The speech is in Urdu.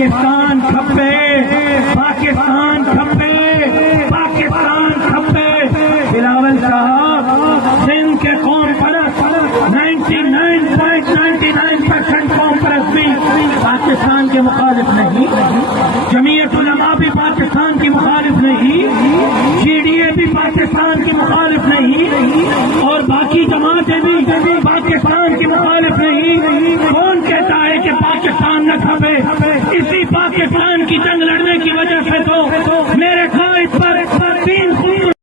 پاکستان کھپے، پاکستان کھپے، پاکستان کھپے۔ بلاول صاحب سندھ کے قوم پرست 99.99% قوم پرست بھی پاکستان کے مخالف نہیں، جمعیت علماء بھی پاکستان کی مخالف نہیں، جی ڈی اے بھی پاکستان کی مخالف نہیں، اور باقی جماعتیں بھی پاکستان کی مخالف نہیں۔ کون کہتا ہے کہ پاکستان نہ کھپے؟ اسی پاکستان کی جنگ لڑنے کی وجہ سے تو